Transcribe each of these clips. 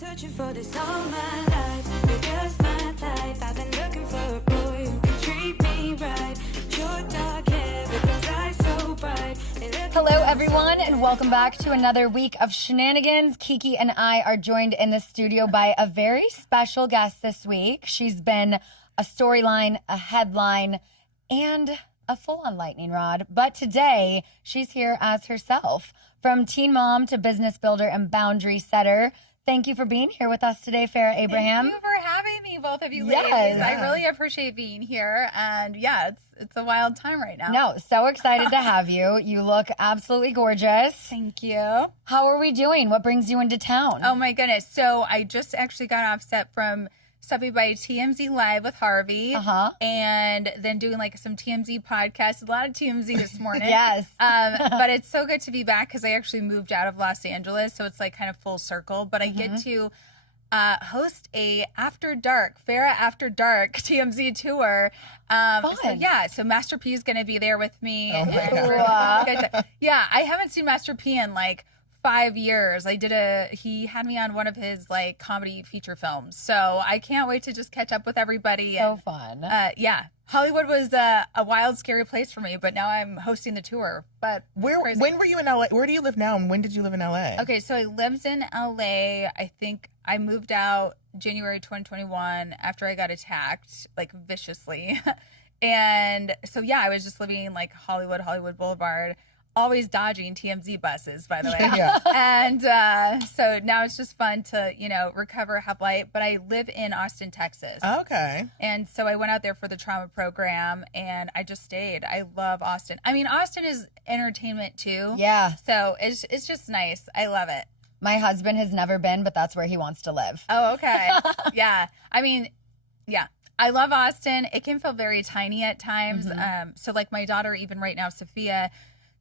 searching for this all my life. You're just my type. I've been looking for a boy who can treat me right. Your dark hair, but those eyes so bright. Hello, everyone, and welcome back to another week of Scheananigans. Kiki and I are joined in the studio by a very special guest this week. She's been a storyline, a headline, and a full-on lightning rod. But today, she's here as herself. From teen mom to business builder and boundary setter. Thank you for being here with us today, Farrah Abraham. Thank you for having me, both of you ladies. Yes. I really appreciate being here. And yeah, it's a wild time right now. No, so excited to have you. You look absolutely gorgeous. Thank you. How are we doing? What brings you into town? Oh my goodness. So I just actually got off set from Sophia by TMZ Live with Harvey. And then doing like some TMZ podcasts. A lot of TMZ this morning. Yes. But it's so good to be back because I actually moved out of Los Angeles. So it's like kind of full circle. But I get to host a Farrah After Dark TMZ tour. Fun. So yeah, so Master P is going to be there with me. Oh my God. Yeah, I haven't seen Master P in like 5 years. He had me on one of his like comedy feature films. So I can't wait to just catch up with everybody. So fun. Yeah. Hollywood was a wild, scary place for me, but now I'm hosting the tour. But when were you in LA? Where do you live now, and when did you live in LA? Okay, so I lived in LA. I think I moved out January 2021 after I got attacked, like viciously. And so yeah, I was just living like Hollywood Boulevard. Always dodging TMZ buses, by the way. Yeah. And so now it's just fun to, recover, have light. But I live in Austin, Texas. Okay. And so I went out there for the trauma program, and I just stayed. I love Austin. I mean, Austin is entertainment, too. Yeah. So it's just nice. I love it. My husband has never been, but that's where he wants to live. Oh, okay. Yeah. I mean, yeah. I love Austin. It can feel very tiny at times. So, like, my daughter, even right now, Sophia,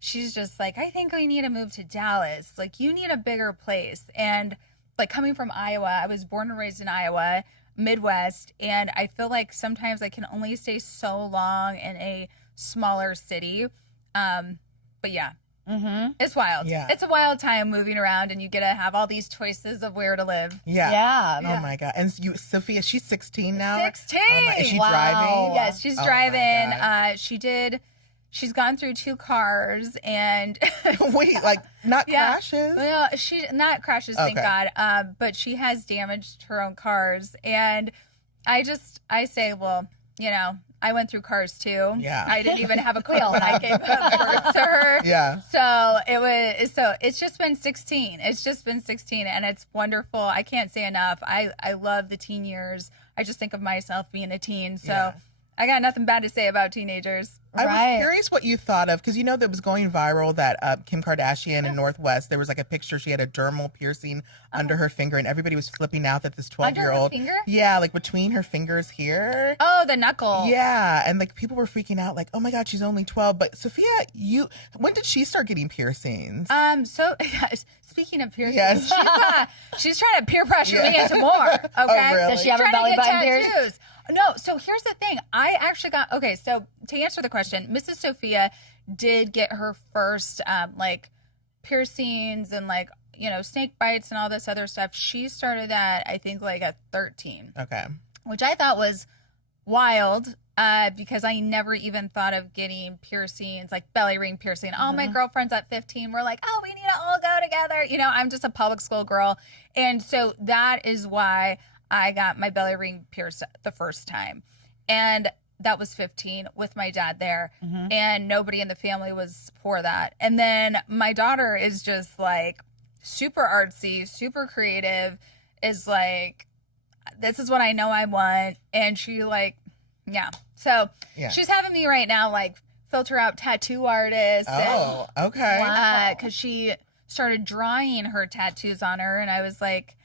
she's just like, I think we need to move to Dallas. Like, you need a bigger place. And like coming from Iowa, I was born and raised in Iowa, Midwest. And I feel like sometimes I can only stay so long in a smaller city. But yeah, it's wild. Yeah. It's a wild time moving around, and you get to have all these choices of where to live. Yeah. Yeah. Oh my God. And Sophia, she's 16 now. 16. Is she Wow. driving? Yes, she's Oh my driving. God. She's gone through 2 cars, and Wait, like not Yeah. crashes? well, she not crashes, thank Okay. God. But she has damaged her own cars, and I say, well, I went through cars too. Yeah. I didn't even have a car when I gave birth to her. Yeah. So it's just been 16. It's just been 16, and it's wonderful. I can't say enough. I love the teen years. I just think of myself being a teen. So Yeah. I got nothing bad to say about teenagers. I Right. was curious what you thought of, because that was going viral that Kim Kardashian in Northwest, there was like a picture, she had a dermal piercing under her finger, and everybody was flipping out that this 12-year-old. finger? Yeah, like between her fingers here. Oh, the knuckle. Yeah, and like people were freaking out, like, oh my God, she's only 12. But Sophia, when did she start getting piercings? So speaking of piercings, Yes. she's trying to peer pressure me into more. Okay. really? Does she have her Trying to belly get button pierced? tattoos. No, so here's the thing. I actually so to answer the question, Mrs. Sophia did get her first like piercings and like, snake bites and all this other stuff. She started that, I think, like at 13. Okay. Which I thought was wild because I never even thought of getting piercings, like belly ring piercing. All my girlfriends at 15 were like, oh, we need to all go together. I'm just a public school girl. And so that is why I got my belly ring pierced the first time. And that was 15 with my dad there. And nobody in the family was for that. And then my daughter is just like super artsy, super creative, is like, this is what I know I want. And she like, yeah. So Yeah. she's having me right now like filter out tattoo artists. Oh, okay. Because she started drawing her tattoos on her. And I was like,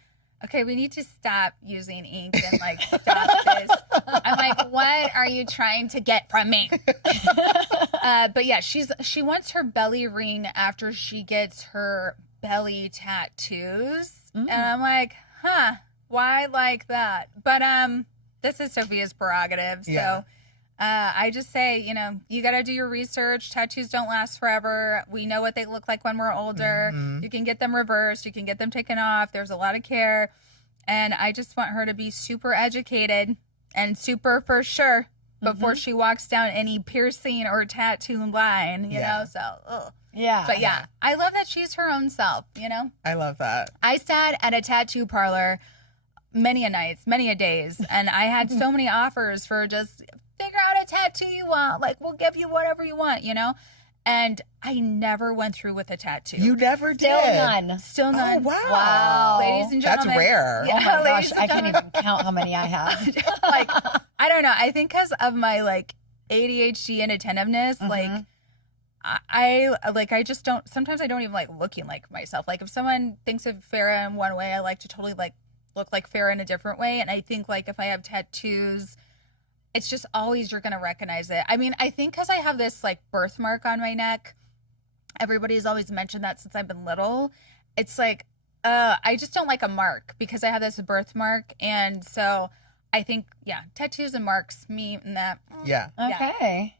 okay, we need to stop using ink and like stop this. I'm like, what are you trying to get from me? But yeah, she wants her belly ring after she gets her belly tattoos. And I'm like, why like that? But this is Sophia's prerogative. Yeah. So I just say, you got to do your research. Tattoos don't last forever. We know what they look like when we're older. You can get them reversed. You can get them taken off. There's a lot of care. And I just want her to be super educated and super for sure before she walks down any piercing or tattoo line, you know? So, ugh. Yeah. But yeah, I love that she's her own self, you know? I love that. I sat at a tattoo parlor many a nights, many a days, and I had so many offers for just figure out a tattoo you want. Like, we'll give you whatever you want, you know? And I never went through with a tattoo. You never did. Still none. Still none. Oh, wow. Wow. Ladies and That's gentlemen. rare. Yeah, Oh my ladies gosh, and I can't gentlemen. even count how many I have. Like, I don't know. I think because of my like ADHD and attentiveness, like I just don't. Sometimes I don't even like looking like myself. Like if someone thinks of Farrah in one way, I like to totally like look like Farrah in a different way. And I think like if I have tattoos, it's just always you're gonna recognize it. I mean, I think because I have this like birthmark on my neck. Everybody's always mentioned that since I've been little. It's like, I just don't like a mark because I have this birthmark. And so I think, yeah, tattoos and marks, me and that. Yeah. Okay.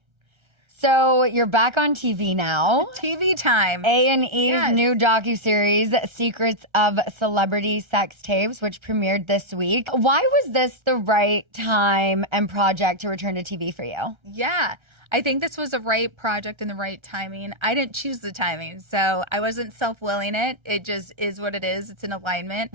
So you're back on TV now. TV time. A&E's Yes. new docuseries, Secrets of Celebrity Sex Tapes, which premiered this week. Why was this the right time and project to return to TV for you? Yeah. I think this was the right project and the right timing. I didn't choose the timing, so I wasn't self-willing it. It just is what it is. It's an alignment.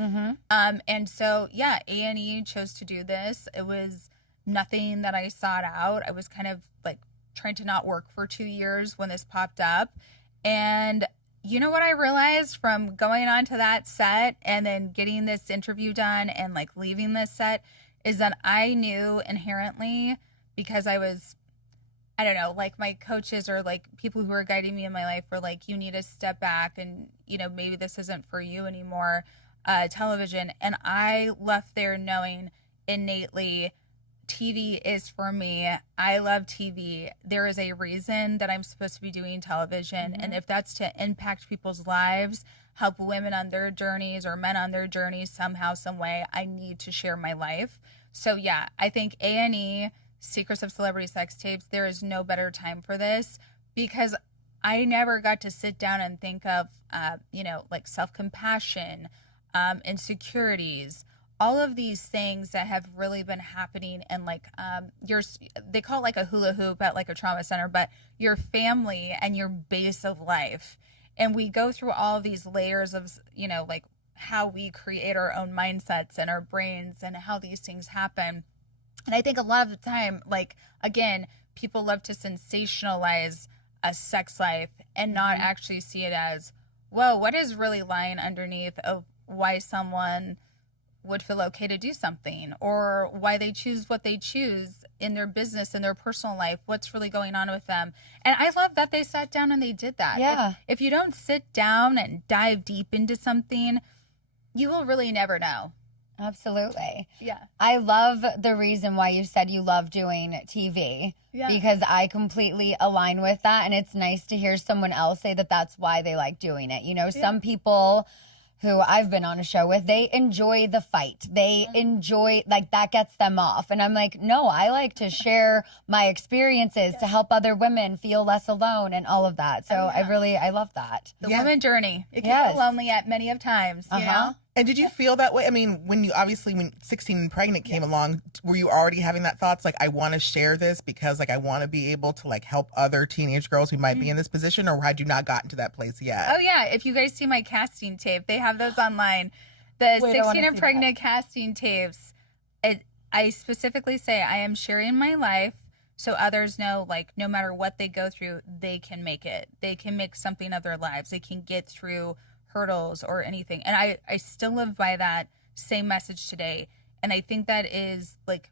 And so, yeah, A&E chose to do this. It was nothing that I sought out. I was kind of like trying to not work for 2 years when this popped up. And you know what I realized from going on to that set and then getting this interview done and like leaving this set is that I knew inherently, because I was, I don't know, like my coaches or like people who were guiding me in my life were like, you need to step back and, you know, maybe this isn't for you anymore, television. And I left there knowing innately TV is for me. I love TV. There is a reason that I'm supposed to be doing television. And if that's to impact people's lives, help women on their journeys or men on their journeys somehow, some way, I need to share my life. So yeah, I think A&E, Secrets of Celebrity Sex Tapes, there is no better time for this because I never got to sit down and think of, you know, like self-compassion, insecurities, all of these things that have really been happening. And like, they call it like a hula hoop at like a trauma center, but your family and your base of life. And we go through all of these layers of, you know, like how we create our own mindsets and our brains and how these things happen. And I think a lot of the time, like, again, people love to sensationalize a sex life and not actually see it as, whoa, what is really lying underneath of why someone would feel okay to do something or why they choose what they choose in their business, in their personal life, what's really going on with them. And I love that they sat down and they did that. Yeah. If you don't sit down and dive deep into something, you will really never know. Absolutely. Yeah. I love the reason why you said you love doing TV because I completely align with that. And it's nice to hear someone else say that that's why they like doing it. You know, some people who I've been on a show with, they enjoy the fight. They enjoy, like, that gets them off. And I'm like, no, I like to share my experiences to help other women feel less alone and all of that. So I love that. The woman journey. It can Yes. be lonely at many of times, you know? And did you feel that way? I mean, when 16 and pregnant came along, were you already having that thoughts like, I want to share this because like I want to be able to like help other teenage girls who might be in this position, or had you not gotten to that place yet? Oh, yeah. If you guys see my casting tape, they have those online. The Wait, I wanna 16 and see pregnant casting tapes, I specifically say I am sharing my life so others know, like, no matter what they go through, they can make it. They can make something of their lives. They can get through hurdles or anything. And I still live by that same message today. And I think that is like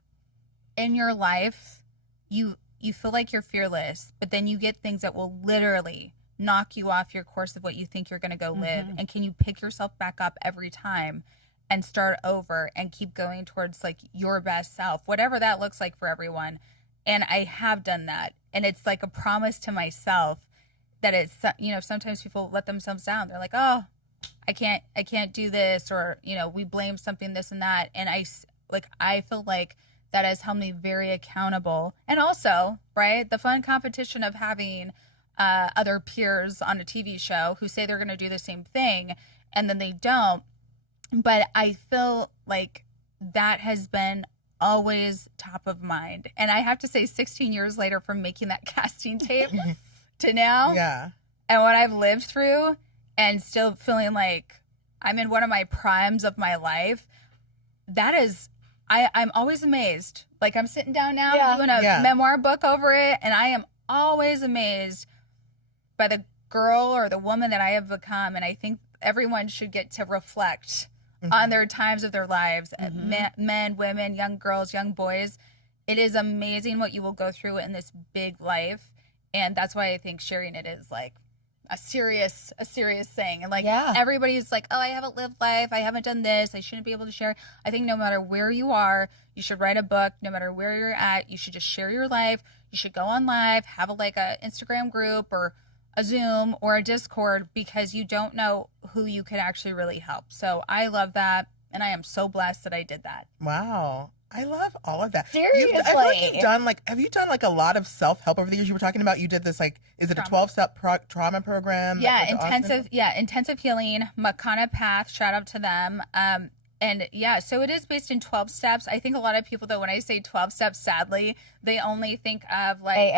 in your life, you feel like you're fearless, but then you get things that will literally knock you off your course of what you think you're going to go live. And can you pick yourself back up every time and start over and keep going towards like your best self, whatever that looks like for everyone. And I have done that. And it's like a promise to myself that it's, you know, sometimes people let themselves down. They're like, oh, I can't do this, or, you know, we blame something, this and that. And I feel like that has held me very accountable. And also, right, the fun competition of having other peers on a TV show who say they're going to do the same thing and then they don't. But I feel like that has been always top of mind. And I have to say 16 years later from making that casting tape to now, Yeah. and what I've lived through and still feeling like I'm in one of my primes of my life, that is, I'm always amazed. Like I'm sitting down now doing a memoir book over it, and I am always amazed by the girl or the woman that I have become. And I think everyone should get to reflect on their times of their lives, men, women, young girls, young boys. It is amazing what you will go through in this big life. And that's why I think sharing it is like a serious thing. And like everybody's like, oh, I haven't lived life. I haven't done this. I shouldn't be able to share. I think no matter where you are, you should write a book. No matter where you're at, you should just share your life. You should go on live, have a Instagram group or a Zoom or a Discord, because you don't know who you could actually really help. So I love that. And I am so blessed that I did that. Wow. I love all of that. Seriously. I feel like have you done like a lot of self-help over the years? You were talking about, you did this, like, is it a 12-step trauma program? Yeah, intensive healing, Makana Path, shout out to them. And yeah, so it is based in 12 steps. I think a lot of people, though, when I say 12 steps, sadly, they only think of like,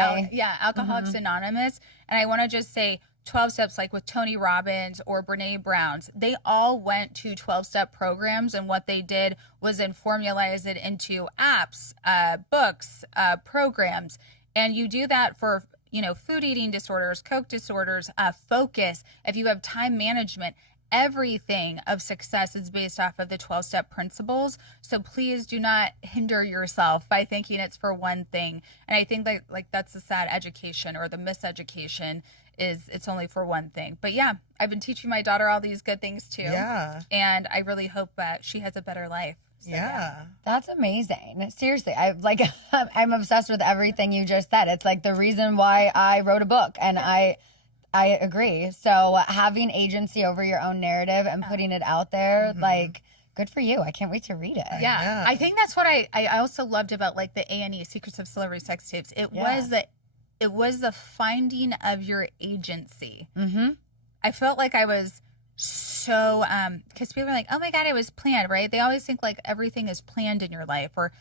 Alcoholics Anonymous. And I want to just say 12 steps, like with Tony Robbins or Brene Brown's, they all went to 12-step programs. And what they did was then formalize it into apps, books, programs. And you do that for, food eating disorders, coke disorders, focus, if you have time management. Everything of success is based off of the 12-step principles. So please do not hinder yourself by thinking it's for one thing. And I think like that's the sad education or the miseducation is it's only for one thing. But yeah, I've been teaching my daughter all these good things too. Yeah. And I really hope that she has a better life. So, yeah. That's amazing. Seriously, I'm obsessed with everything you just said. It's like the reason why I wrote a book, and I agree. So having agency over your own narrative and putting it out there, like, good for you. I can't wait to read it. Yeah. I think that's what I also loved about like the A&E, Secrets of Celebrity Sex Tapes. It was the finding of your agency. I felt like I was so, because people are like, oh my God, it was planned, right? They always think like everything is planned in your life. Or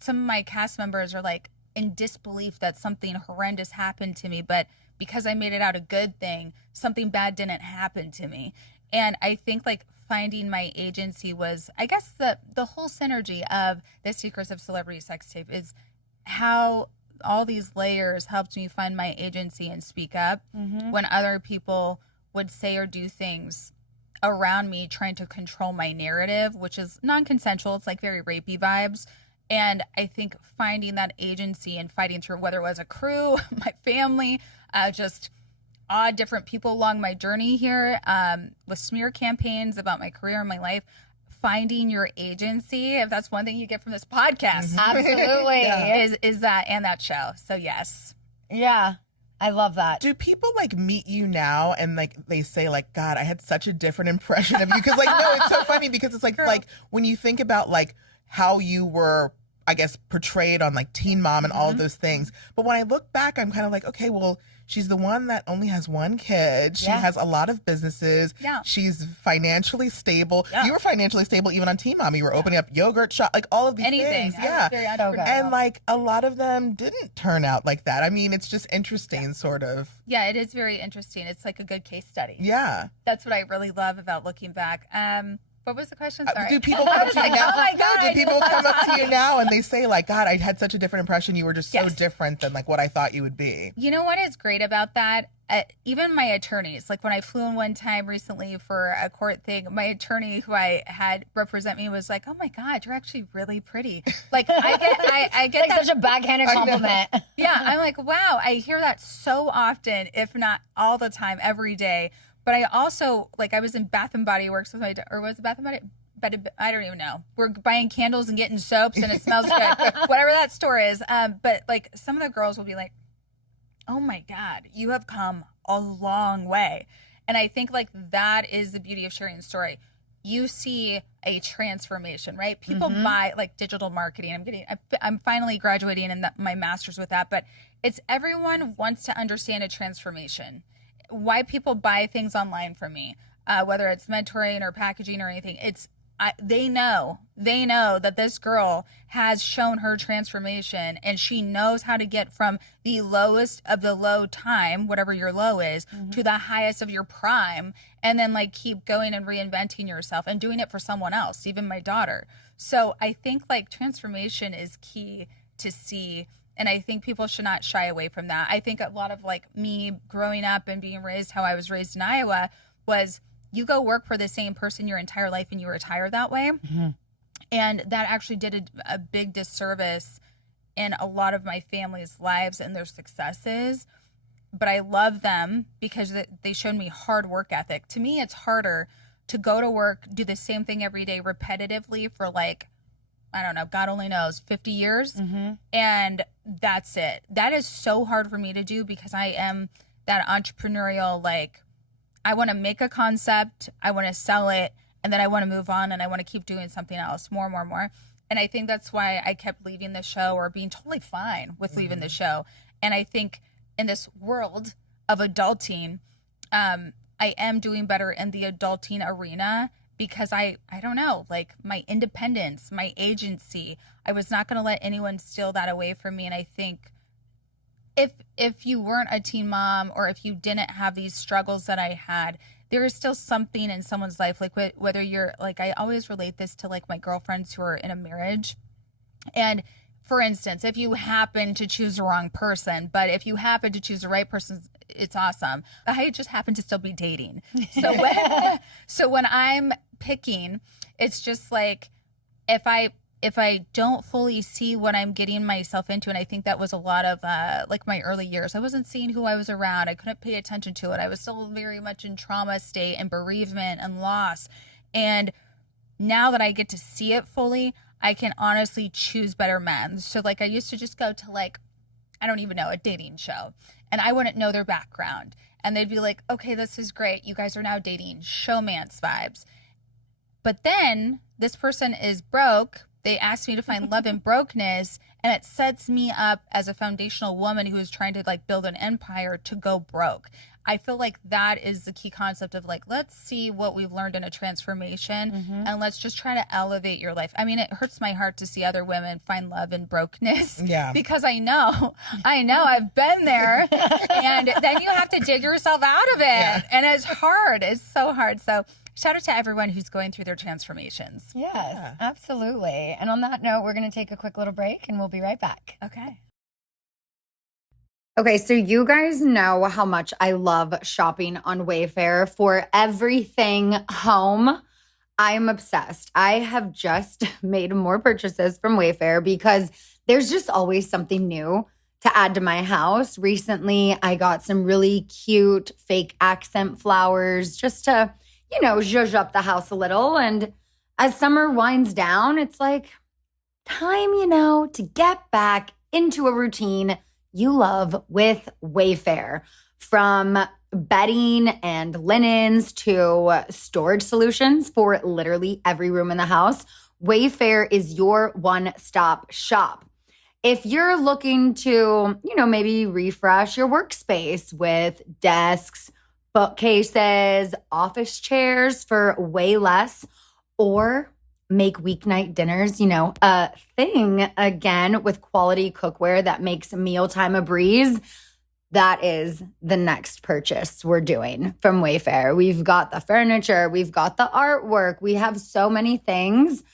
some of my cast members are like in disbelief that something horrendous happened to me, but because I made it out a good thing, something bad didn't happen to me. And I think like finding my agency was, I guess the whole synergy of the Secrets of Celebrity Sex Tape is how all these layers helped me find my agency and speak up when other people would say or do things around me trying to control my narrative, which is non-consensual. It's like very rapey vibes. And I think finding that agency and fighting through, whether it was a crew, my family, just odd different people along my journey here, with smear campaigns about my career and my life, finding your agency, if that's one thing you get from this podcast, absolutely, is that and that show. So yes. Yeah. I love that. Do people like meet you now and like they say like, God, I had such a different impression of you? Because like, no, it's so funny because it's like, like when you think about like how you were, I guess, portrayed on like Teen Mom and all of those things. But when I look back, I'm kind of like, okay, well, she's the one that only has one kid. She has a lot of businesses. Yeah. She's financially stable. Yeah. You were financially stable even on Teen Mom. You were opening up yogurt shop, like all of these things. Yeah. And like a lot of them didn't turn out like that. I mean, it's just interesting, sort of. Yeah, it is very interesting. It's like a good case study. Yeah. That's what I really love about looking back. What was the question? Sorry. Do people come up to you now? Oh my God. Do people come up to you now and they say like, God, I had such a different impression. You were just so different than like what I thought you would be. You know what is great about that? Even my attorneys, like when I flew in one time recently for a court thing, my attorney who I had represent me was like, oh my God, you're actually really pretty. Like I get like such a backhanded compliment. Yeah. I'm like, wow. I hear that so often, if not all the time, every day. But I also, like, I was in Bath and Body Works with or was it Bath and Body? But I don't even know. We're buying candles and getting soaps and it smells good. Whatever that store is. But like some of the girls will be like, oh my God, you have come a long way. And I think like that is the beauty of sharing the story. You see a transformation, right? People buy like digital marketing. I'm finally graduating in my master's with that, but it's everyone wants to understand a transformation. Why people buy things online from me, whether it's mentoring or packaging or anything, it's they know that this girl has shown her transformation, and she knows how to get from the lowest of the low time, whatever your low is, to the highest of your prime, and then like keep going and reinventing yourself and doing it for someone else, even my daughter. So I think like transformation is key to see, and I think people should not shy away from that. I think a lot of like me growing up and being raised how I was raised in Iowa was, you go work for the same person your entire life and you retire that way. And that actually did a big disservice in a lot of my family's lives and their successes. But I love them because they showed me hard work ethic. To me, it's harder to go to work, do the same thing every day repetitively for like, I don't know, God only knows, 50 years. And that's it. That is so hard for me to do because I am that entrepreneurial, like, I want to make a concept, I want to sell it, and then I want to move on and I want to keep doing something else, more. And I think that's why I kept leaving the show or being totally fine with leaving the show. And I think in this world of adulting, I am doing better in the adulting arena because I don't know, like my independence, my agency, I was not going to let anyone steal that away from me. And I think if you weren't a teen mom or if you didn't have these struggles that I had, there is still something in someone's life, like whether you're like, I always relate this to like my girlfriends who are in a marriage. And for instance, if you happen to choose the wrong person, but if you happen to choose the right person, it's awesome. I just happen to still be dating. So when I'm picking, it's just like, if I don't fully see what I'm getting myself into, and I think that was a lot of like my early years, I wasn't seeing who I was around. I couldn't pay attention to it. I was still very much in trauma state and bereavement and loss. And now that I get to see it fully, I can honestly choose better men. So like I used to just go to like, I don't even know, a dating show, and I wouldn't know their background. And they'd be like, okay, this is great. You guys are now dating, showmance vibes. But then this person is broke. They asked me to find love in brokenness, and it sets me up as a foundational woman who is trying to like build an empire to go broke. I feel like that is the key concept of like, let's see what we've learned in a transformation and let's just try to elevate your life. I mean, it hurts my heart to see other women find love in brokenness because I know I've been there and then you have to dig yourself out of it and it's hard. It's so hard. So shout out to everyone who's going through their transformations. Yes, absolutely. And on that note, we're going to take a quick little break and we'll be right back. Okay. Okay, so you guys know how much I love shopping on Wayfair for everything home. I'm obsessed. I have just made more purchases from Wayfair because there's just always something new to add to my house. Recently, I got some really cute fake accent flowers just to, you know, zhuzh up the house a little. And as summer winds down, it's like time, you know, to get back into a routine you love with Wayfair. From bedding and linens to storage solutions for literally every room in the house, Wayfair is your one-stop shop. If you're looking to, you know, maybe refresh your workspace with desks, bookcases, office chairs for way less, or make weeknight dinners, you know, a thing again with quality cookware that makes mealtime a breeze, that is the next purchase we're doing from Wayfair. We've got the furniture, we've got the artwork, we have so many things.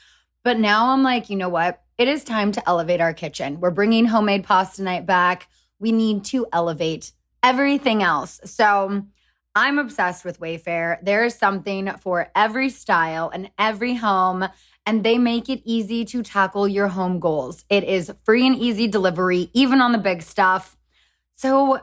But now I'm like, you know what? It is time to elevate our kitchen. We're bringing homemade pasta night back. We need to elevate everything else. So I'm obsessed with Wayfair. There is something for every style and every home, and they make it easy to tackle your home goals. It is free and easy delivery, even on the big stuff. So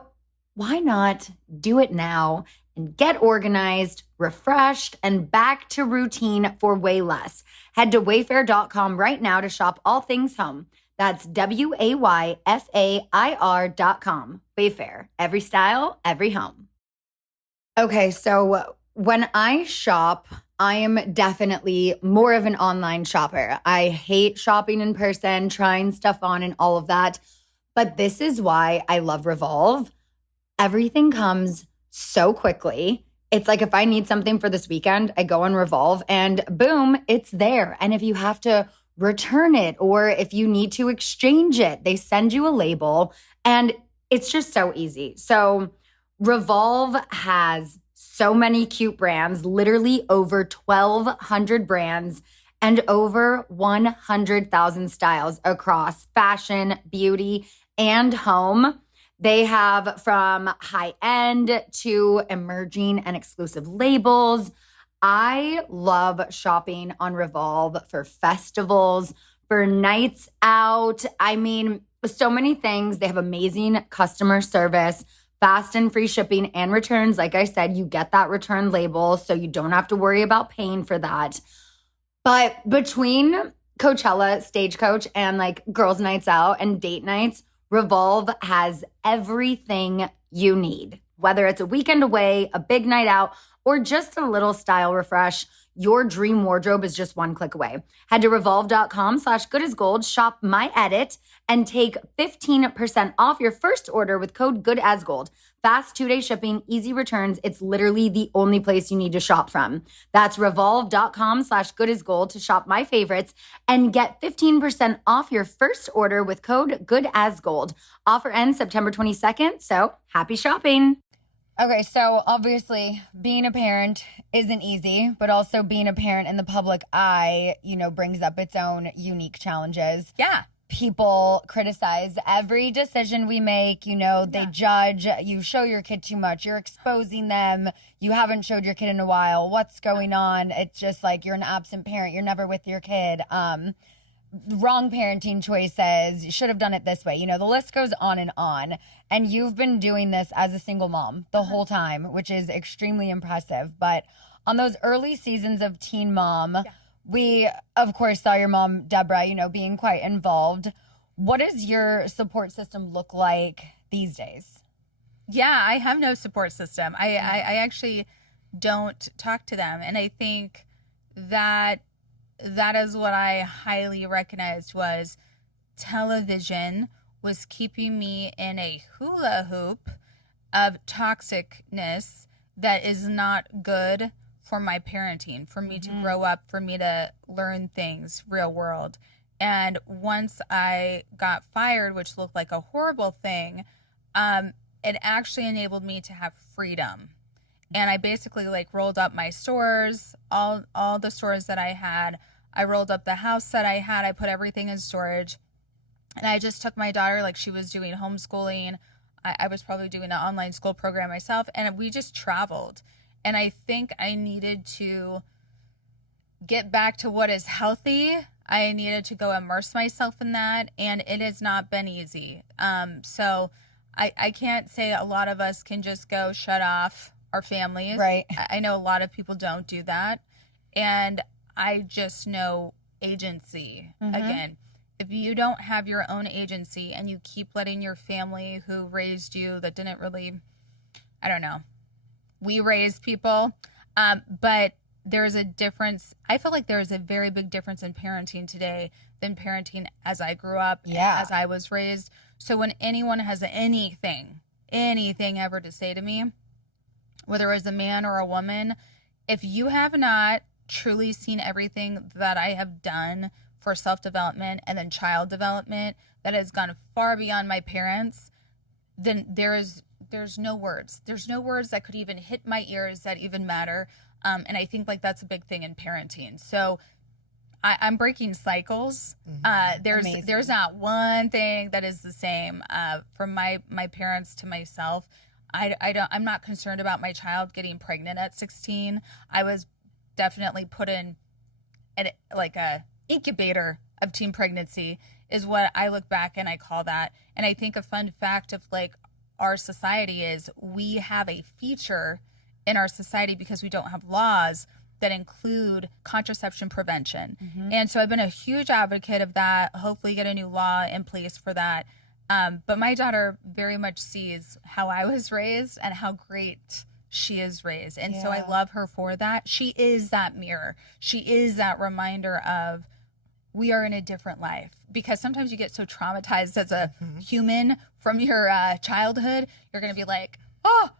why not do it now and get organized, refreshed, and back to routine for way less? Head to wayfair.com right now to shop all things home. That's WAYFAIR.com. Wayfair, every style, every home. Okay, so when I shop, I am definitely more of an online shopper. I hate shopping in person, trying stuff on and all of that. But this is why I love Revolve. Everything comes so quickly. It's like if I need something for this weekend, I go on Revolve and boom, it's there. And if you have to return it or if you need to exchange it, they send you a label and it's just so easy. So Revolve has so many cute brands, literally over 1,200 brands and over 100,000 styles across fashion, beauty, and home. They have from high end to emerging and exclusive labels. I love shopping on Revolve for festivals, for nights out. I mean, so many things. They have amazing customer service, fast and free shipping and returns. Like I said, you get that return label, so you don't have to worry about paying for that. But between Coachella, Stagecoach, and like girls' nights out and date nights, Revolve has everything you need. Whether it's a weekend away, a big night out, or just a little style refresh, your dream wardrobe is just one click away. Head to revolve.com/goodasgold, shop My Edit, and take 15% off your first order with code GOODASGOLD. Fast 2-day shipping, easy returns. It's literally the only place you need to shop from. That's revolve.com/goodasgold to shop my favorites and get 15% off your first order with code GOODASGOLD. Offer ends September 22nd, so happy shopping. Okay, so obviously being a parent isn't easy, but also being a parent in the public eye, brings up its own unique challenges. Yeah. People criticize every decision we make, they judge, you show your kid too much, you're exposing them, you haven't showed your kid in a while, what's going on? It's just like you're an absent parent, you're never with your kid. Wrong parenting choices, you should have done it this way. The list goes on. And you've been doing this as a single mom the whole time, which is extremely impressive. But on those early seasons of Teen Mom, we, of course, saw your mom, Deborah, being quite involved. What does your support system look like these days? Yeah, I have no support system. I actually don't talk to them. And I think that is what I highly recognized was television was keeping me in a hula hoop of toxicness that is not good for my parenting, for me to grow up, for me to learn things real world. And once I got fired, which looked like a horrible thing, it actually enabled me to have freedom. And I basically rolled up my stores, all the stores that I had. I rolled up the house that I had. I put everything in storage. And I just took my daughter, she was doing homeschooling. I was probably doing an online school program myself. And we just traveled. And I think I needed to get back to what is healthy. I needed to go immerse myself in that. And it has not been easy. So I can't say a lot of us can just go shut off our families. Right. I know a lot of people don't do that. And I just know agency. Again, if you don't have your own agency and you keep letting your family who raised you that didn't really, I don't know, we raise people, but there's a difference. I feel like there's a very big difference in parenting today than parenting as I grew up, as I was raised. So when anyone has anything ever to say to me, whether it's a man or a woman, if you have not truly seen everything that I have done for self-development and then child development that has gone far beyond my parents, then there's no words. There's no words that could even hit my ears that even matter. And I think that's a big thing in parenting. So I'm breaking cycles. There's not one thing that is the same from my parents to myself. I'm not concerned about my child getting pregnant at 16. I was definitely put in a incubator of teen pregnancy is what I look back and I call that. And I think a fun fact of our society is we have a feature in our society because we don't have laws that include contraception prevention. And so I've been a huge advocate of that, hopefully get a new law in place for that. But my daughter very much sees how I was raised and how great she is raised. And so I love her for that. She is that mirror. She is that reminder of we are in a different life, because sometimes you get so traumatized as a human from your childhood, you're going to be like, oh,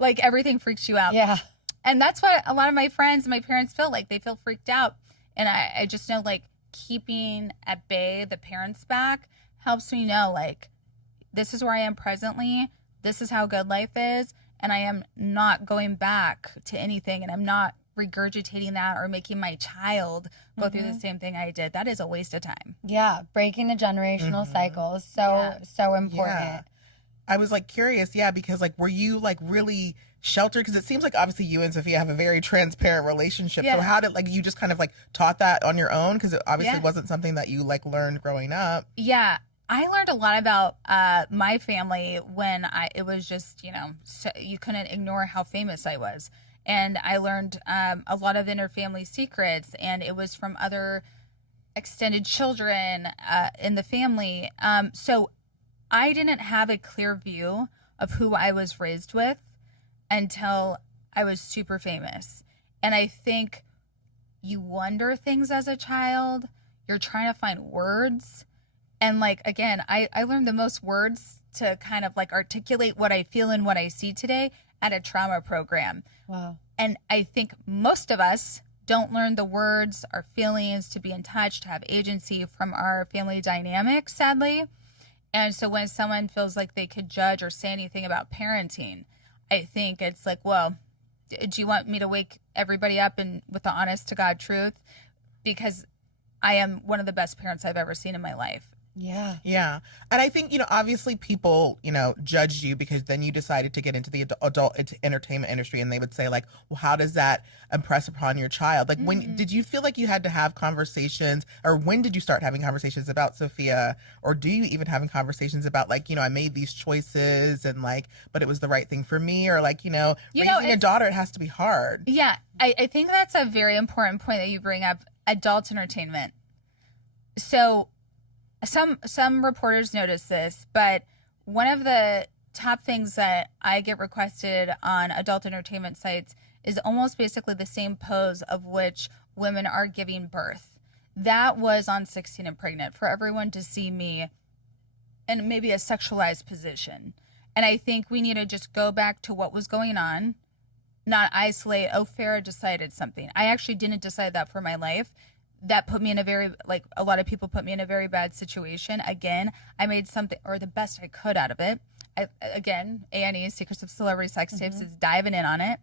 everything freaks you out. Yeah. And that's what a lot of my friends and my parents feel like. They feel freaked out. And I just know, like, keeping at bay the parents back helps me know, like, this is where I am presently. This is how good life is. And I am not going back to anything. And I'm not regurgitating that or making my child go through the same thing I did. That is a waste of time. Yeah, breaking the generational cycles. So important. Yeah. I was like curious, because like, were you like really sheltered? Because it seems like obviously you and Sophia have a very transparent relationship. Yeah. So how did like you just kind of like taught that on your own? Because it obviously wasn't something that you like learned growing up. Yeah. I learned a lot about my family when it was just, so you couldn't ignore how famous I was. And I learned a lot of interfamily secrets, and it was from other extended children in the family. So I didn't have a clear view of who I was raised with until I was super famous. And I think you wonder things as a child. You're trying to find words. And like, again, I learned the most words to kind of like articulate what I feel and what I see today at a trauma program. Wow. And I think most of us don't learn the words, our feelings, to be in touch, to have agency from our family dynamic, sadly. And so when someone feels like they could judge or say anything about parenting, I think it's like, well, do you want me to wake everybody up and with the honest to God truth? Because I am one of the best parents I've ever seen in my life. Yeah. Yeah. And I think, obviously people, judged you because then you decided to get into the adult entertainment industry, and they would say like, well, how does that impress upon your child? Like, when did you feel like you had to have conversations, or when did you start having conversations about Sophia? Or do you even having conversations about like, I made these choices and like, but it was the right thing for me? Or like, raising a daughter, it has to be hard. Yeah. I think that's a very important point that you bring up, adult entertainment. So some reporters notice this, but one of the top things that I get requested on adult entertainment sites is almost basically the same pose of which women are giving birth. That was on 16 and Pregnant, for everyone to see me in maybe a sexualized position. And I think we need to just go back to what was going on, not isolate, Farrah decided something. I actually didn't decide that for my life. That put me in a lot of people put me in a very bad situation. Again, I made something, or the best I could out of it. Again, A&E, Secrets of Celebrity Sex Tapes, is diving in on it.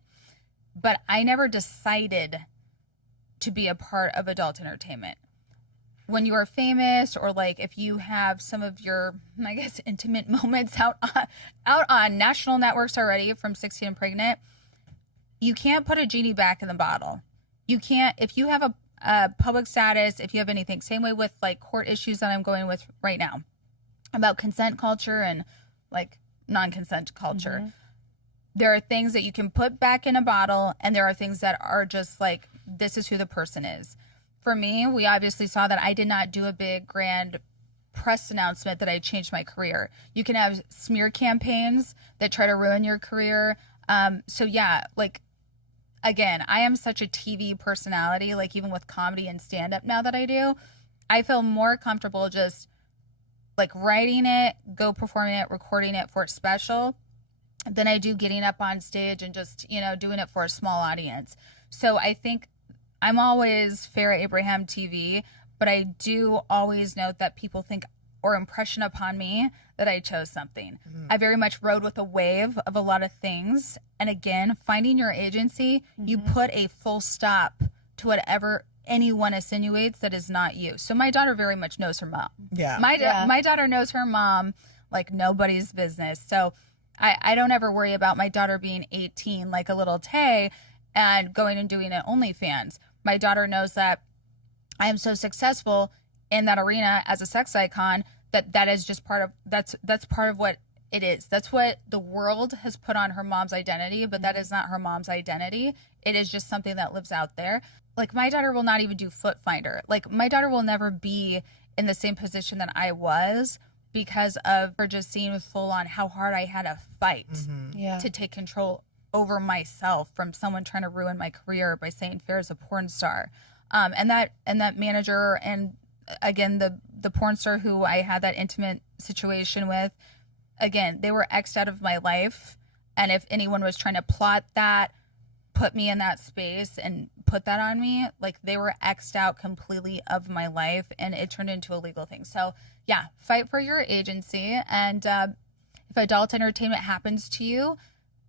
But I never decided to be a part of adult entertainment. When you are famous, or like if you have some of your, I guess, intimate moments out on national networks already from 16 and Pregnant, you can't put a genie back in the bottle. You can't, if you have a public status, if you have anything, same way with like court issues that I'm going with right now about consent culture and like non-consent culture. There are things that you can put back in a bottle, and there are things that are just like, this is who the person is. For me, we obviously saw that I did not do a big grand press announcement that I changed my career. You can have smear campaigns that try to ruin your career. So yeah, like, again, I am such a TV personality, like even with comedy and stand-up now that I do, I feel more comfortable just like writing it, go performing it, recording it for a special, than I do getting up on stage and just, doing it for a small audience. So I think I'm always Farrah Abraham TV, but I do always note that people think or impression upon me that I chose something. I very much rode with a wave of a lot of things. And again, finding your agency, you put a full stop to whatever anyone insinuates that is not you. So my daughter very much knows her mom. Yeah. My daughter knows her mom like nobody's business. So I don't ever worry about my daughter being 18 like a little Tay and going and doing an OnlyFans. My daughter knows that I am so successful in that arena as a sex icon that is just that's part of what it is. That's what the world has put on her mom's identity, but that is not her mom's identity. It is just something that lives out there. Like, my daughter will not even do Foot Finder. Like, my daughter will never be in the same position that I was because of her just seeing full on how hard I had to fight to take control over myself from someone trying to ruin my career by saying Farrah's a porn star. And that manager, and again, the porn star who I had that intimate situation with, again, they were X'd out of my life. And if anyone was trying to plot that, put me in that space and put that on me, like they were X'd out completely of my life, and it turned into a legal thing. So yeah, fight for your agency. And if adult entertainment happens to you,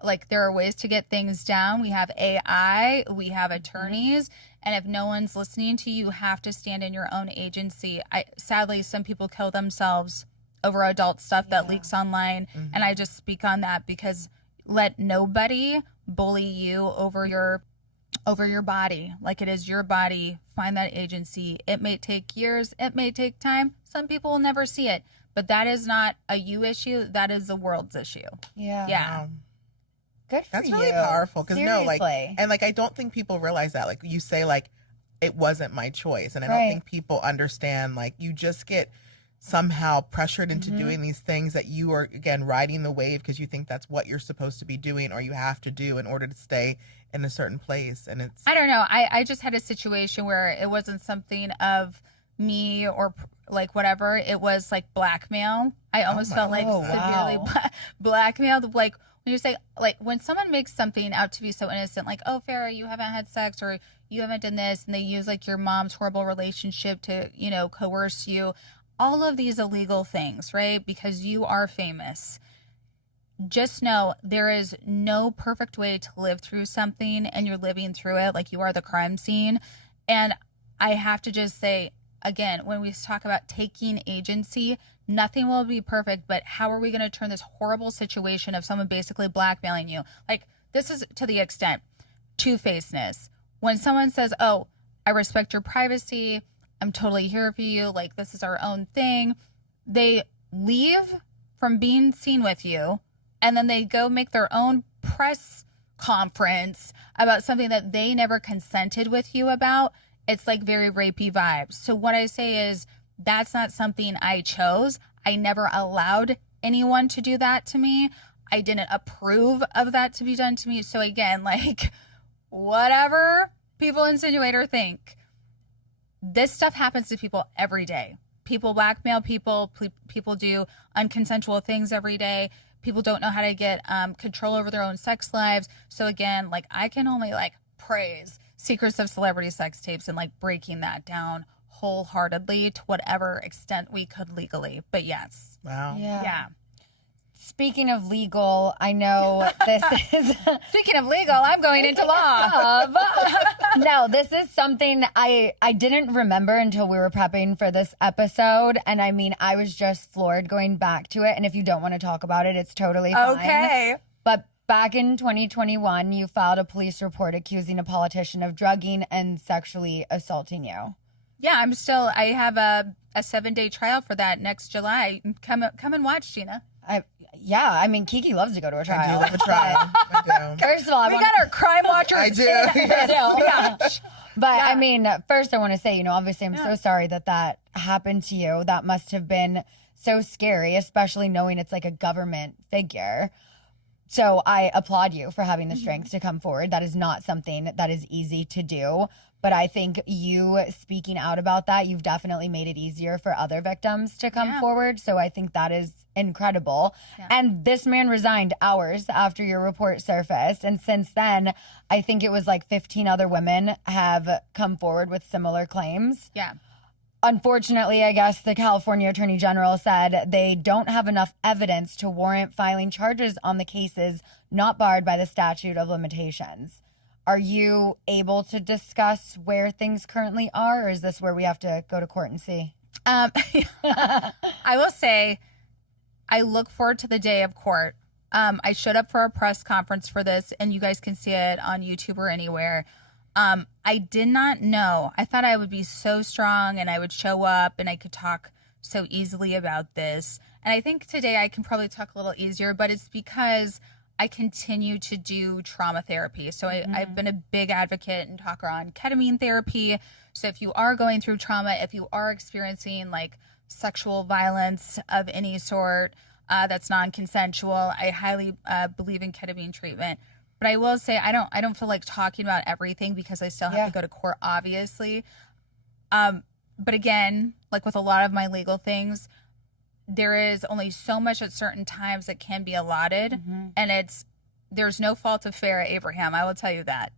like there are ways to get things down. We have AI, we have attorneys, and if no one's listening to you, you have to stand in your own agency. Sadly, some people kill themselves over adult stuff that leaks online, and I just speak on that because let nobody bully you over your body. Like, it is your body. Find that agency. It may take years, it may take time. Some people will never see it, but that is not a you issue, that is the world's issue. Yeah. Good for That's you. really powerful, because Seriously. and I don't think people realize that. Like, you say, like, it wasn't my choice, and I don't Right. think people understand, like, you just get somehow pressured into doing these things that you are, again, riding the wave because you think that's what you're supposed to be doing or you have to do in order to stay in a certain place. And it's, I don't know. I just had a situation where it wasn't something of me or like whatever. It was like blackmail. I almost felt like severely blackmailed. Like, when you say, like, when someone makes something out to be so innocent, like, oh, Farrah, you haven't had sex or you haven't done this, and they use like your mom's horrible relationship to, you know, coerce you. All of these illegal things, right? Because you are famous. Just know there is no perfect way to live through something, and you're living through it like you are the crime scene. And I have to just say, again, when we talk about taking agency, nothing will be perfect, but how are we going to turn this horrible situation of someone basically blackmailing you? Like, this is to the extent two-facedness. When someone says, oh, I respect your privacy, I'm totally here for you, like, this is our own thing, they leave from being seen with you, and then they go make their own press conference about something that they never consented with you about. It's like very rapey vibes. So what I say is, that's not something I chose. I never allowed anyone to do that to me. I didn't approve of that to be done to me. So again, like, whatever people insinuate or think, this stuff happens to people every day. People blackmail people. People do unconsensual things every day. People don't know how to get control over their own sex lives. So again, like, I can only like praise Secrets of Celebrity Sex Tapes and like breaking that down wholeheartedly to whatever extent we could legally. But yes. wow. Yeah. Speaking of legal, I know this is... Speaking of legal, I'm going into law. No, this is something I didn't remember until we were prepping for this episode. And I mean, I was just floored going back to it. And if you don't want to talk about it, it's totally fine. Okay. But back in 2021, you filed a police report accusing a politician of drugging and sexually assaulting you. Yeah, I have a 7-day trial for that next July. Come and watch, Scheana. I mean, Kiki loves to go to a I trial. do love a trial. I do. First of all, We got our crime watchers. I do. Yeah. But I mean, first I want to say, you know, obviously I'm so sorry that happened to you. That must have been so scary, especially knowing it's like a government figure. So I applaud you for having the strength to come forward. That is not something that is easy to do. But I think you speaking out about that, you've definitely made it easier for other victims to come forward. So I think that is incredible. Yeah. And this man resigned hours after your report surfaced. And since then, I think it was like 15 other women have come forward with similar claims. Yeah. Unfortunately, I guess the California Attorney General said they don't have enough evidence to warrant filing charges on the cases not barred by the statute of limitations. Are you able to discuss where things currently are, or is this where we have to go to court and see? I will say, I look forward to the day of court. I showed up for a press conference for this, and you guys can see it on YouTube or anywhere. I did not know. I thought I would be so strong and I would show up and I could talk so easily about this. And I think today I can probably talk a little easier, but it's because I continue to do trauma therapy. So I've been a big advocate and talker on ketamine therapy. So if you are going through trauma, if you are experiencing like sexual violence of any sort that's non-consensual, I highly believe in ketamine treatment. But I will say I don't feel like talking about everything because I still have to go to court, obviously. But again, like with a lot of my legal things, there is only so much at certain times that can be allotted. And it's there's no fault of Farrah Abraham, I will tell you that.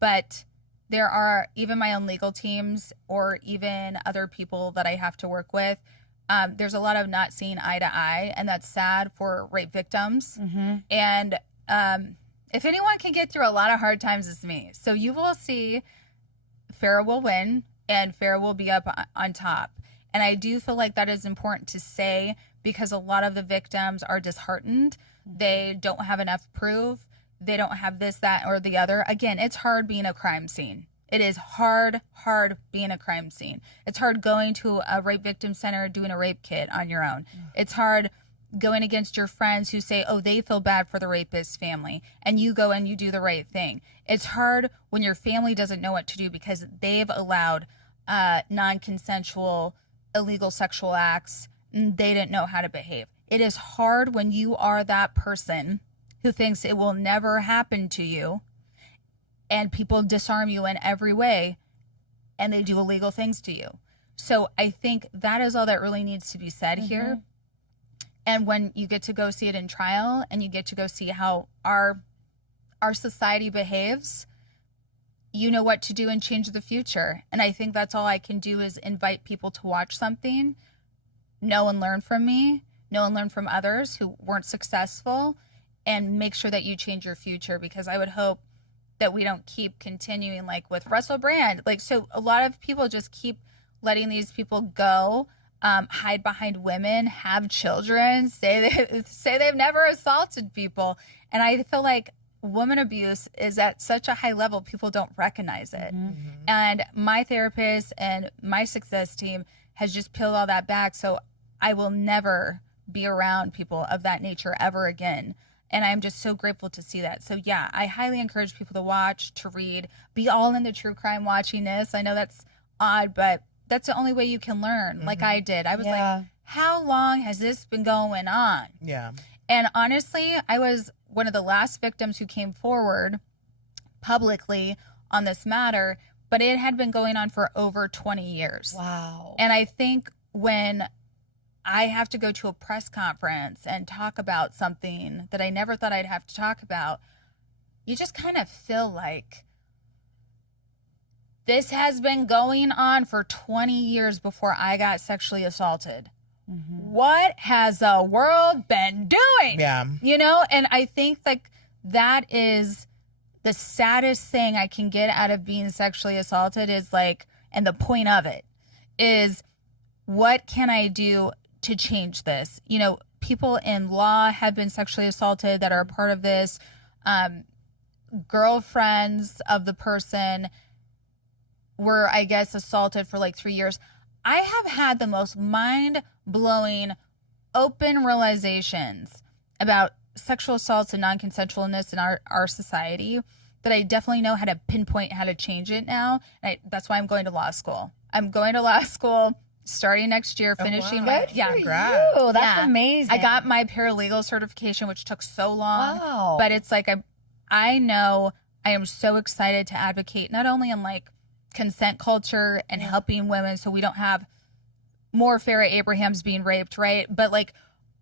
But there are, even my own legal teams or even other people that I have to work with, there's a lot of not seeing eye to eye, and that's sad for rape victims. And if anyone can get through a lot of hard times, it's me. So you will see Farrah will win and Farrah will be up on top. And I do feel like that is important to say, because a lot of the victims are disheartened. They don't have enough proof. They don't have this, that, or the other. Again, it's hard being a crime scene. It is hard being a crime scene. It's hard going to a rape victim center, doing a rape kit on your own. It's hard going against your friends who say, oh, they feel bad for the rapist's family, and you go and you do the right thing. It's hard when your family doesn't know what to do because they've allowed non-consensual, illegal sexual acts, and they didn't know how to behave. It is hard when you are that person who thinks it will never happen to you, and people disarm you in every way, and they do illegal things to you. So I think that is all that really needs to be said here. And when you get to go see it in trial, and you get to go see how our society behaves, you know what to do and change the future. And I think that's all I can do, is invite people to watch something, know and learn from me, know and learn from others who weren't successful, and make sure that you change your future. Because I would hope that we don't keep continuing like with Russell Brand. Like, so a lot of people just keep letting these people go, hide behind women, have children, say they've never assaulted people. And I feel like woman abuse is at such a high level, people don't recognize it. And my therapist and my success team has just peeled all that back. So I will never be around people of that nature ever again. And I'm just so grateful to see that. So yeah, I highly encourage people to watch, to read, be all into true crime watching this. I know that's odd, but that's the only way you can learn. Like I did. I was like, how long has this been going on? Yeah. And honestly, I was one of the last victims who came forward publicly on this matter, but it had been going on for over 20 years. Wow. And I think when I have to go to a press conference and talk about something that I never thought I'd have to talk about, you just kind of feel like this has been going on for 20 years before I got sexually assaulted. What has the world been doing? Yeah. You know, and I think like that is the saddest thing I can get out of being sexually assaulted, is like, and the point of it is, what can I do to change this? You know, people in law have been sexually assaulted that are a part of this. Girlfriends of the person were, I guess, assaulted for like 3 years. I have had the most mind-blowing, open realizations about sexual assaults and non-consensualness in our society that I definitely know how to pinpoint how to change it now. And that's why I'm going to law school. I'm going to law school starting next year, finishing my Congrats. Oh, that's amazing. I got my paralegal certification, which took so long. Wow. But it's like I know I am so excited to advocate not only in like consent culture and helping women so we don't have more Farrah Abrahams being raped, right? But like,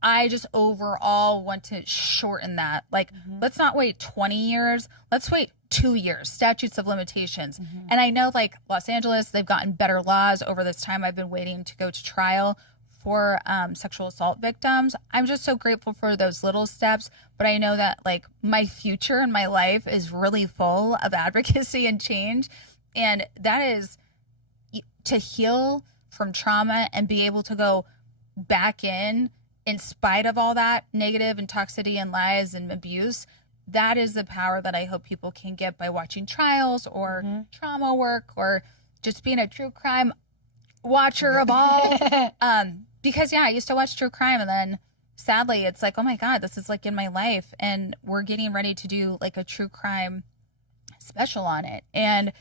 I just overall want to shorten that. Like, let's not wait 20 years. Let's wait 2 years, statutes of limitations. And I know like Los Angeles, they've gotten better laws over this time I've been waiting to go to trial for sexual assault victims. I'm just so grateful for those little steps. But I know that like my future and my life is really full of advocacy and change. And that is to heal from trauma and be able to go back in spite of all that negative and toxicity and lies and abuse. That is the power that I hope people can get by watching trials or trauma work or just being a true crime watcher of all. Because I used to watch true crime, and then sadly it's like, oh my God, this is like in my life, and we're getting ready to do like a true crime special on it. And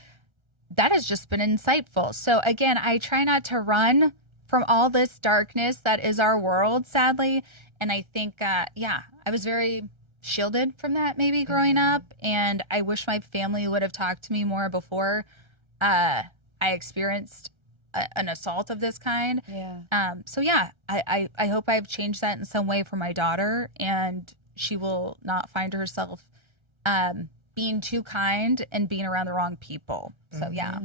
that has just been insightful. So again, I try not to run from all this darkness that is our world, sadly. And I think, I was very shielded from that maybe growing up. And I wish my family would have talked to me more before I experienced an assault of this kind. I hope I've changed that in some way for my daughter, and she will not find herself being too kind and being around the wrong people. So yeah.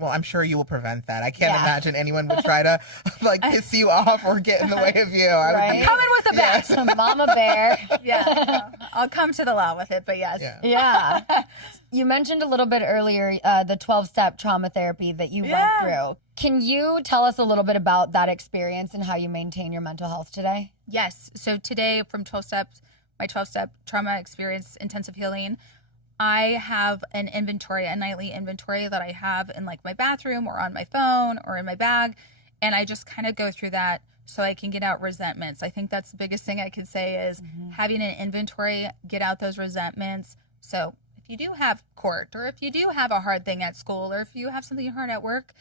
Well, I'm sure you will prevent that. I can't Yeah. imagine anyone would try to like piss you off or get in the way of you. I would Right? be- Coming with a bat. So Mama Bear. Yeah. I'll come to the law with it, but yes. Yeah. Yeah. You mentioned a little bit earlier the 12-step trauma therapy that you went through. Can you tell us a little bit about that experience and how you maintain your mental health today? Yes. So today from 12 steps, my 12-step trauma experience intensive healing, I have an inventory, a nightly inventory that I have in like my bathroom or on my phone or in my bag. And I just kind of go through that so I can get out resentments. I think that's the biggest thing I can say is having an inventory, get out those resentments. So if you do have court or if you do have a hard thing at school or if you have something hard at work,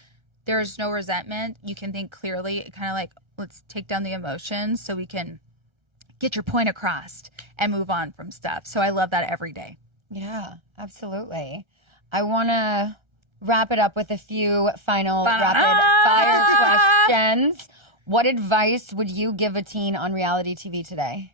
there's no resentment. You can think clearly, kind of like, let's take down the emotions so we can get your point across and move on from stuff. So I love that every day. Yeah, absolutely. I want to wrap it up with a few final rapid fire questions. What advice would you give a teen on reality TV today?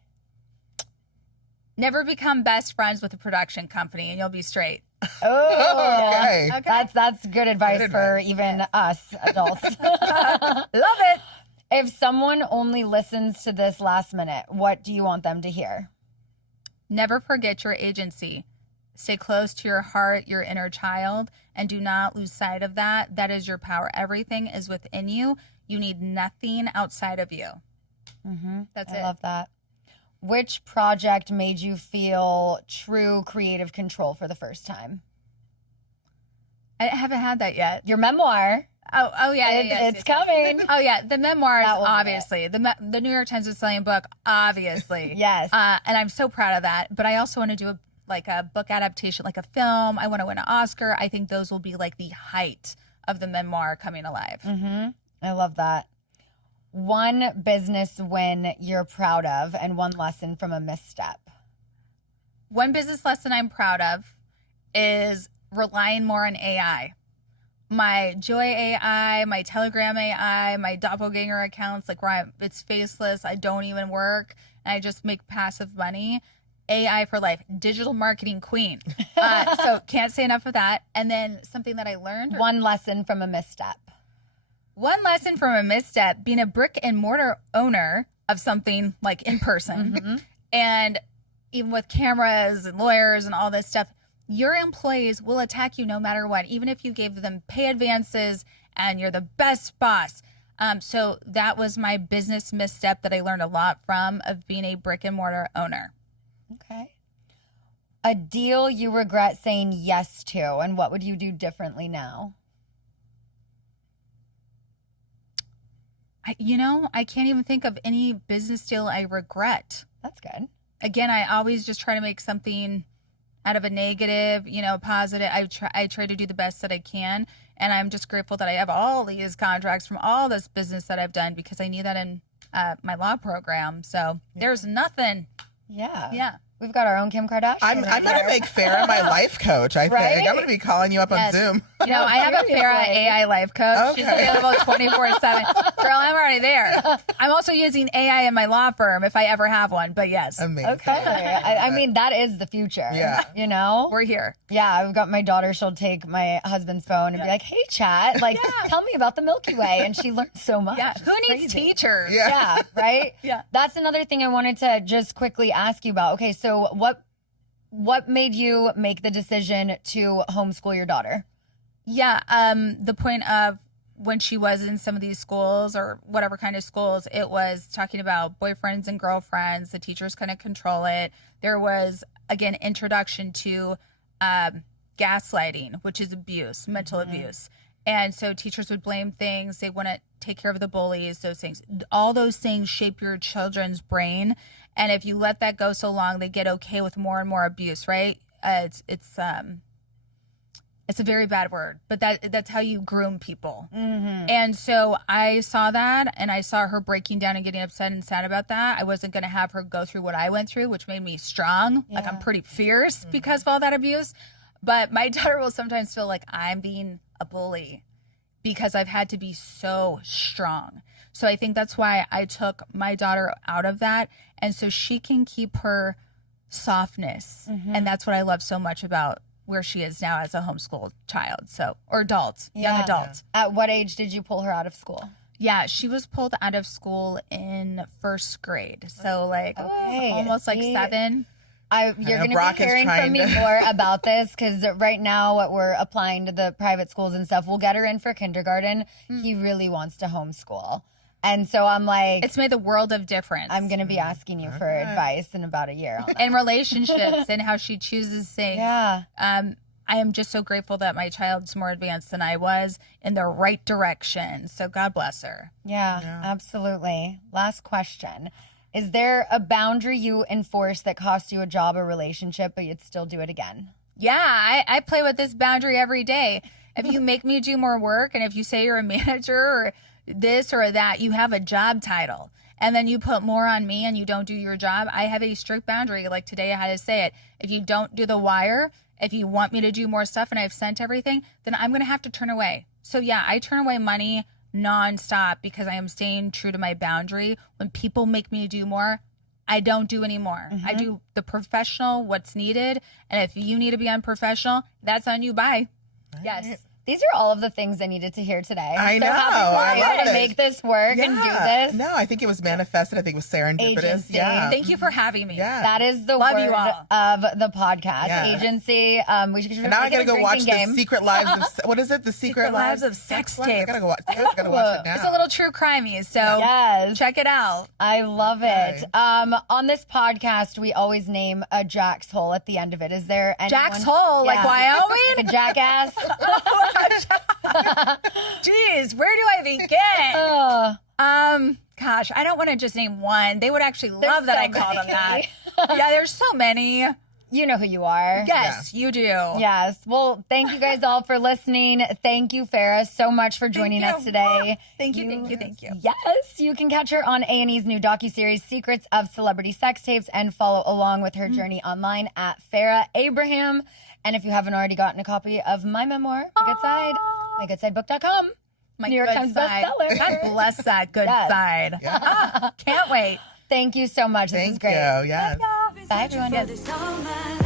Never become best friends with a production company and you'll be straight. Oh, Okay. that's good advice Good for advice. even us adults. Love it. If someone only listens to this last minute, what do you want them to hear? Never forget your agency. Stay close to your heart, your inner child, and do not lose sight of that. That is your power. Everything is within you. You need nothing outside of you. That's I it. love that. Which project made you feel true creative control for the first time? I haven't had that yet. Your memoir. Oh yeah, It's coming. Oh yeah, the memoirs, That will be obviously. The New York Times bestselling book, obviously. Yes. And I'm so proud of that. But I also want to do a book adaptation, like a film. I want to win an Oscar. I think those will be like the height of the memoir coming alive. I love that. One business win you're proud of and one lesson from a misstep. One business lesson I'm proud of is relying more on AI. My Joy AI, my Telegram AI, my doppelganger accounts, like where it's faceless, I don't even work, and I just make passive money. AI for life, digital marketing queen. So can't say enough of that. And then something that I learned. One lesson from a misstep. One lesson from a misstep, being a brick and mortar owner of something like in person, and even with cameras and lawyers and all this stuff, your employees will attack you no matter what, even if you gave them pay advances and you're the best boss. So that was my business misstep that I learned a lot from, of being a brick and mortar owner. Okay. A deal you regret saying yes to, and what would you do differently now? I can't even think of any business deal I regret. That's good. Again, I always just try to make something out of a negative, positive. I try to do the best that I can. And I'm just grateful that I have all these contracts from all this business that I've done, because I need that in my law program. So there's nothing. Yeah. Yeah. We've got our own Kim Kardashian. I'm right going to here. make Farrah my life coach, I think. Right? I'm going to be calling you up Yes. on Zoom. I have a Farrah seriously. AI life coach. She's Okay. available 24/7. Girl, I'm already there. I'm also using AI in my law firm if I ever have one. But yes, Amazing. Okay. I mean, that is the future. Yeah. You know? we're here. Yeah, I've got my daughter. She'll take my husband's phone and be like, "Hey, chat, like, tell me about the Milky Way," and she learns so much. Yeah. Who It's needs crazy. teachers? Yeah. Yeah, right? Yeah. That's another thing I wanted to just quickly ask you about. Okay, so what made you make the decision to homeschool your daughter? Yeah, the point of when she was in some of these schools or whatever kind of schools, it was talking about boyfriends and girlfriends. The teachers kind of control it. There was, again, introduction to gaslighting, which is abuse, mental abuse. And so teachers would blame things. They want to take care of the bullies, those things. All those things shape your children's brain. And if you let that go so long, they get okay with more and more abuse, right? It's a very bad word, but that's how you groom people. And so I saw that, and I saw her breaking down and getting upset and sad about that. I wasn't going to have her go through what I went through, which made me strong. Like, I'm pretty fierce because of all that abuse. But my daughter will sometimes feel like I'm being a bully because I've had to be so strong. So I think that's why I took my daughter out of that. And so she can keep her softness. And that's what I love so much about where she is now as a homeschool child. So, or adult, young adult. At what age did you pull her out of school? Yeah, she was pulled out of school in first grade. So like Okay, almost like see? 7. You're going to Brock be is hearing from trying me to- more about this because right now we're applying to the private schools and stuff. We'll get her in for kindergarten. He really wants to homeschool. And so I'm like, It's made the world of difference. I'm going to be asking you for advice in about a year on that. And relationships and how she chooses things. Yeah. I am just so grateful that my child's more advanced than I was in the right direction. So God bless her. Yeah, absolutely. Last question. Is there a boundary you enforce that cost you a job or relationship, but you'd still do it again? Yeah, I play with this boundary every day. If you make me do more work and if you say you're a manager or this or that, you have a job title. And then you put more on me and you don't do your job, I have a strict boundary. Like today I had to say it. If you don't do the wire, if you want me to do more stuff and I've sent everything, then I'm going to have to turn away. So yeah, I turn away money nonstop because I am staying true to my boundary. When people make me do more, I don't do anymore. I do the professional, what's needed. And if you need to be unprofessional, that's on you. Bye. Yes. These are all of the things I needed to hear today. I So know. happy I for you love to it. make this work and do this. No, I think it was manifested. I think it was serendipitous. Agency. Yeah. Thank you for having me. Yeah. That is the Love word you all. of the podcast. Yeah. Agency. We should And now I make it gotta a go watch drinking game. the Secret Lives of what is it? The Secret Lives of Sex I Tapes. gotta go watch. I gotta watch it now. It's a little true crimey, so Yes. check it out. I love it. Okay. On this podcast, we always name a Jack's hole at the end of it. Is there anyone? Jack's Hole, like Yeah. Wyoming? Like a jackass? Jeez, where do I begin? Oh, Gosh, I don't want to just name one. They would actually There's love that so I called them that. many. Yeah, there's so many. you know who you are. Yes, you do. Yes. Well, thank you guys all for listening. Thank you, Farrah, so much for joining you. us today. Thank you, thank you, thank you. Yes, you can catch her on A&E's new docuseries, Secrets of Celebrity Sex Tapes, and follow along with her journey online at Farrah Abraham. And if you haven't already gotten a copy of my memoir, My Good Side, mygoodsidebook.com. My New York good Times side. bestseller. God bless that good Yes. side. Can't wait. Thank you so much. This is Thank great. you. Yes. Bye, everyone. For this all my life.